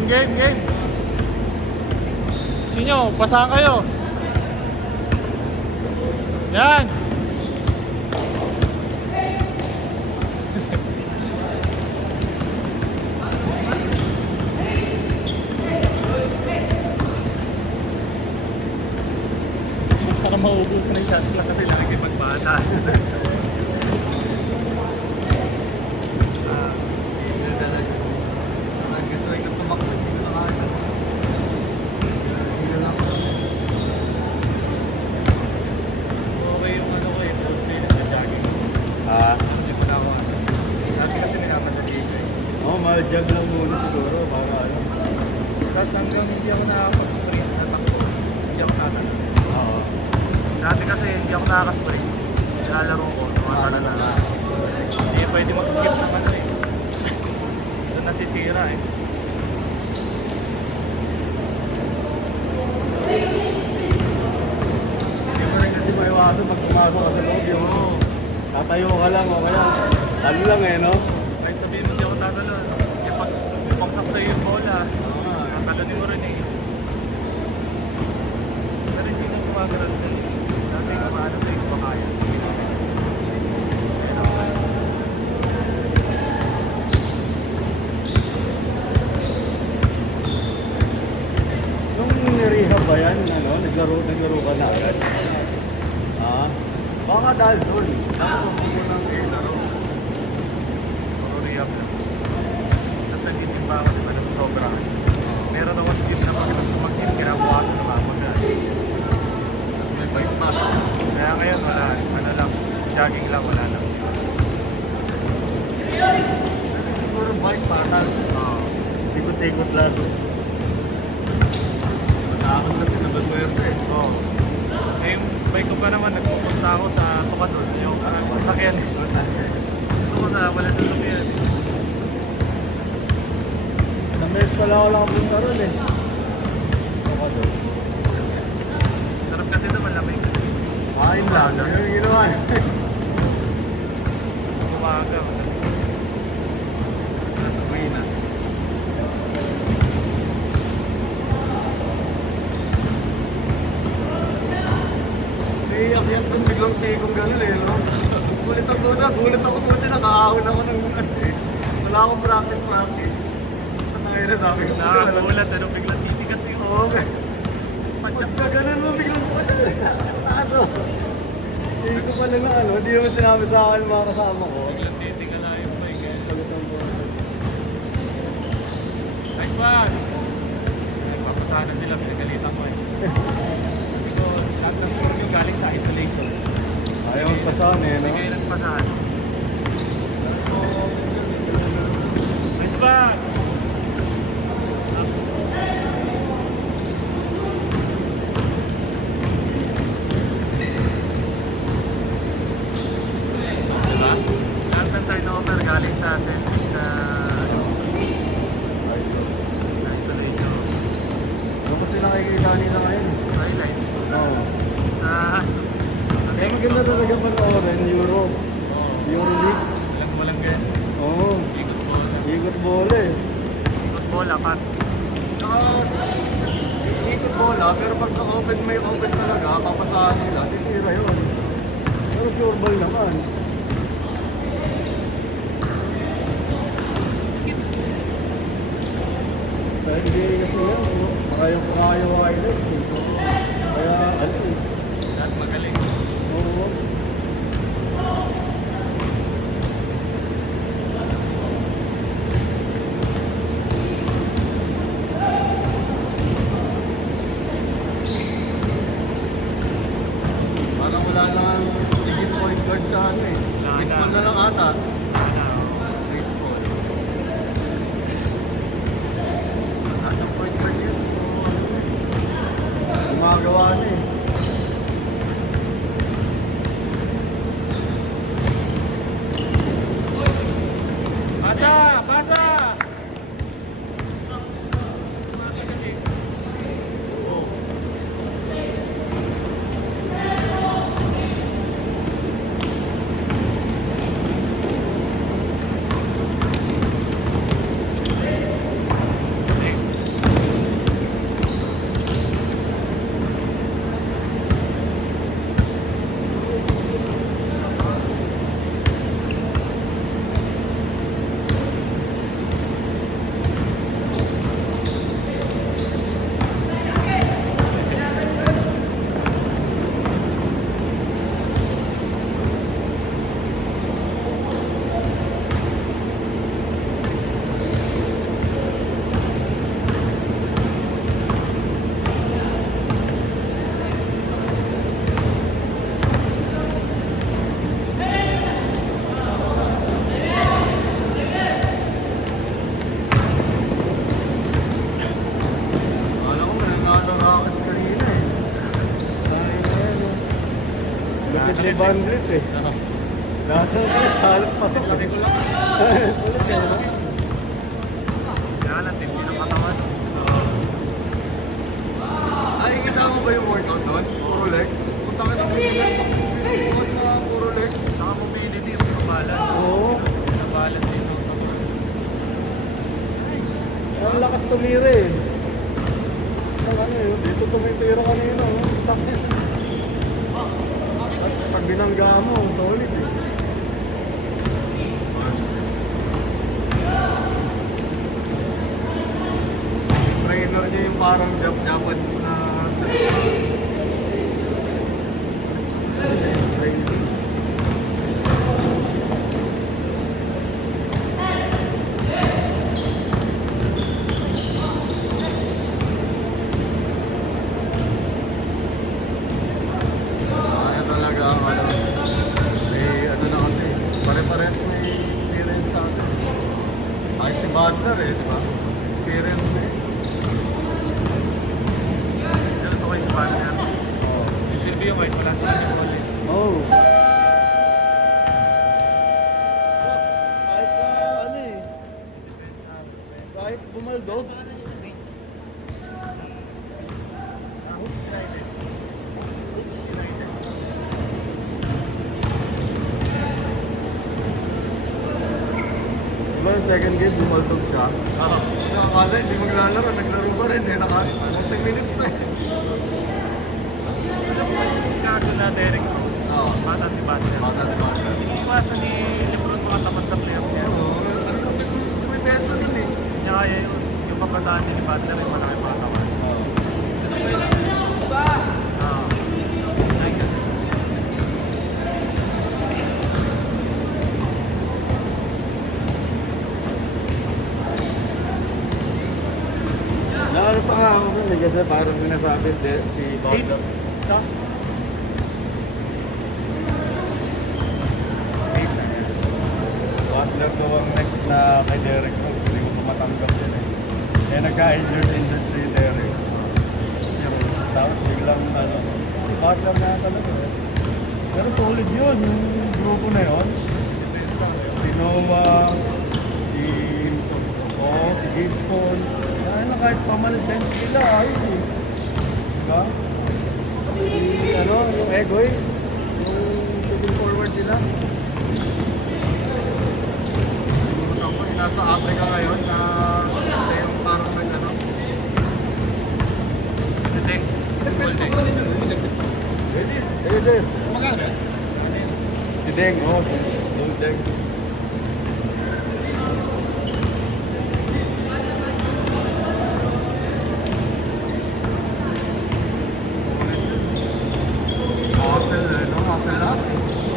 Game, game, game. Sinyo, pasahan kayo. Yan. Para maubos na yung shot clock kasi lagi magbata. Yun talaga. Gusto ko tumakbo, hindi ko nakakita. Yun lang. Okay yung ano ko, yung food minutes na jogging. Hindi ko na ako. Dati kasi nakapadali ko eh. Oo, mag-jog lang muna siguro para ano. Tapos hanggang hindi ako nakakapag-sprint, natakbo. Hindi ako tatanong. Oo. Dati kasi hindi ako nakaka-sprint. Nilalaro ko, tumatala na. Hindi pwede mag-skip ng ano eh. Doon nasisira eh. Hindi mo rin kasi maiwasan pag pumasok ka sa loob yung tatayo ka lang o kaya ano lang eh, no? Kahit sabihin mo hindi ako tatalo. Yung pag bumagsak sa'yo yung bola, tatalonin mo rin eh. Pero hindi na gumagano'n din. Dati nga maano na yung kumakaya. Nung nirehab ba yan, ano, naglaro ka na agad? Baka dahil doon. Dapat mo nang laro. Puro rehab na. Tapos nag-team pa ako, di ba, nang sobra. Meron ako team na pagkita sa mag-team, kinabukasan na ako na. Tapos may bike pa. Kaya ngayon wala, ano lang, jogging lang, wala lang. Pero siguro bike pattern. Ikot-ikot lang. Matakot kasi nabaswersa eh. Oo. Eh, yung bike ko pa naman, nagpupunta ako sa Tukador. Yung sasakyan eh. Gusto ko na, wala sa sasakyan. Sa mes pala ako lang punta ron eh. Baka doon. Sarap kasi ito, malamig. Kain lang. Ano yung ginawa? Umaga, malamig. Nasa Buena. Iyak-iyak doon biglang sigong gano'n eh, no? Gulit ako buti nakaahon ako ng ano eh. Wala akong practice. Nakahira sa akin. Nakakulat, ano, biglang titigas yung Oo. Pagka ganun mo biglang taso. Sige ko pala na ano, hindi naman sinabi sa akin mga kasama ko. biglang titingala yung bike eh. Pagkatang ko. Nice pass! Nagpapasana sila, pinagalitan ko eh. So, lahat ng score nyo galing sa isolation. Ayaw magpasahan eh, no? Hindi kayo nagpasahan. Nice pass! Diba? Lahat ng turnover galing sa ano, sa isolation. Ano kasi nakikita nila ngayon? Highlights. Oo. Sa Kaya maganda talaga panoorin, Europe. Euro League. walang ganyan. Oo. Ikot bola. Ikot bola eh. Ikot bola, pat. Ikot bola, pero pag may open talaga, papasahan nila, titira yun. Pero sure ball naman. Kaya hindi kasi yan, kaya highlights eh. Kaya ano eh. Lahat magaling. Oo. Parang wala lang legit point guard sa ano eh. Wala na. Baseball na lang ata. Ano? Baseball. Lahat ng point guard yun. Gumagawa na eh. Pasa! Pasa! bandit eh. Lahat ng guys, halos pasok. Laki ko lang. Ulit eh, no? Kaya lang, tindi ng katawan. Ay, kita mo ba yung workout doon? Puro legs? Punta ka na puro legs. Saka mobility, balance. Oo. Balance yung isang katawan. Ang lakas tumira eh. Tapos ano eh, dito tumitira kanina. Takit. Tapos pag binangga mo, solid eh. Trainer niya yung parang Japanese na trainer. Kaya talaga ang ano, may ano na kasi, pare-pares may experience sa atin. Ay si Butler eh, di ba? Experience na eh. Diyan sa kayo sa banner. Yung Silvio White, wala sa akin ulit. Oh. Kahit ano eh, kahit bumaldog. Diba yung second game, bumaldog siya? Oo. Nakakala, hindi maglalaro, naglaro pa rin eh, naka 40 minutes na eh. Chicago na Derek Rose. Oo. Bata si Butler. Bata si Butler. Iwasan ni Lebron mga tapat sa playoffs yan. Oo, ano ka may pensa dun eh. Kanya kaya yun. Yung kabataan ni Butler ay malaki mga tapat. Oo. Oo. Thank you. Naano pa nga ako nun eh, kasi parang sinasabi si Butler. Ito? Butler daw ang next na kay Derek Rose, hindi ko pa matanggap yun eh. Kaya nagka-injured si Derek. Tapos biglang ano, si Butler na talaga eh. Pero solid yun, yung grupo na yun. Si Noah, si Gibson. Kaya na kahit pamalit din sila, ayos eh. Diba? Si ano, yung Egoy, yung shooting forward nila. Ako, nasa Africa ngayon na siya yung parang nag ano. Hindi. Sige, sir. Magkano? Si Deng, oh. Yung Deng. Hustle, ano? Hustle last.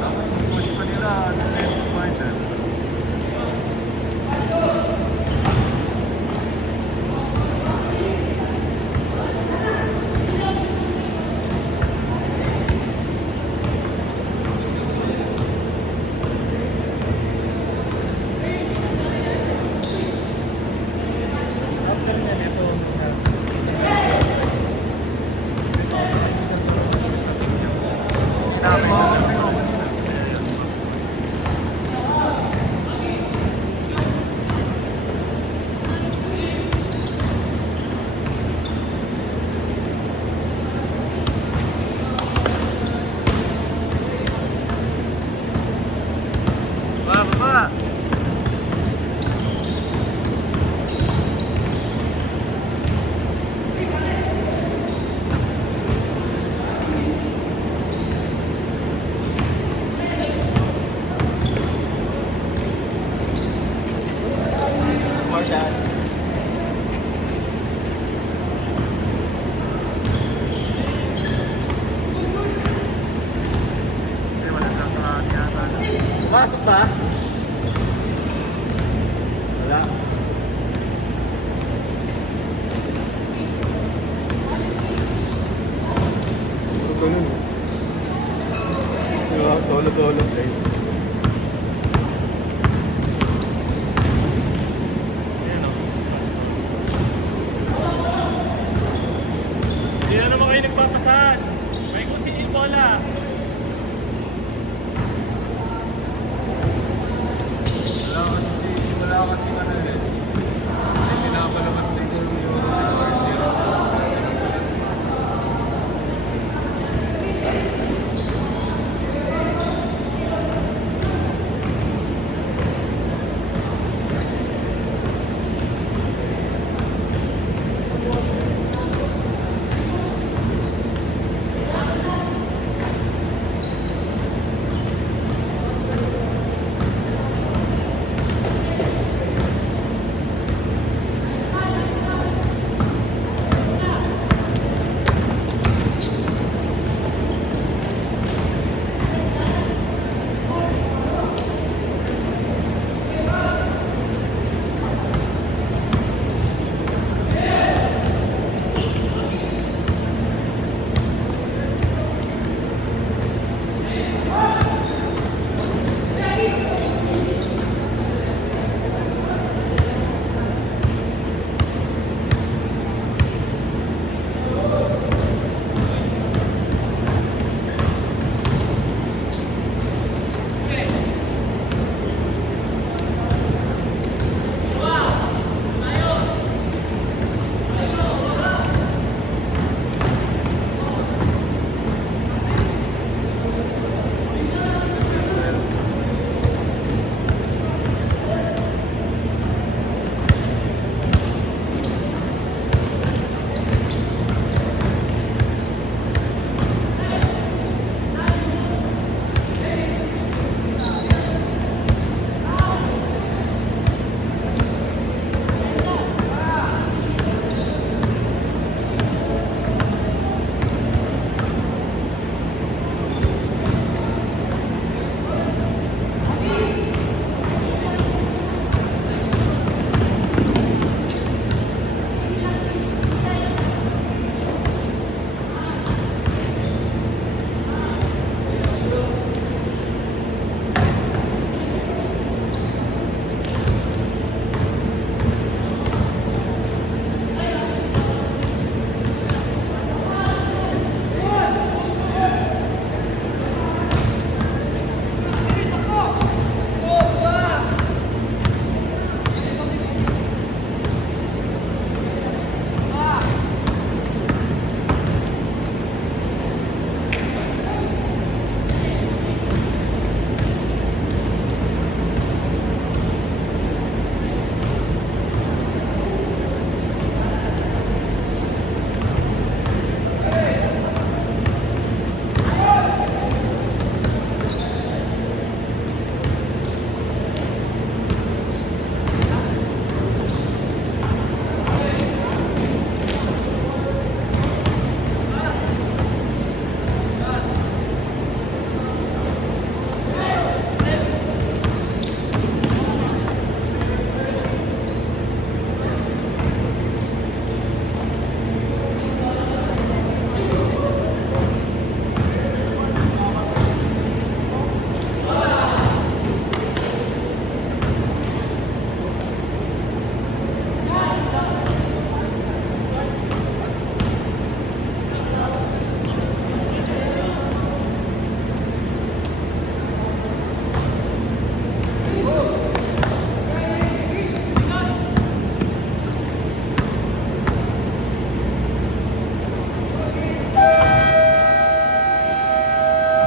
Tapos yung coach pa nila, defensive minded. After na nito, Baba! Marshall.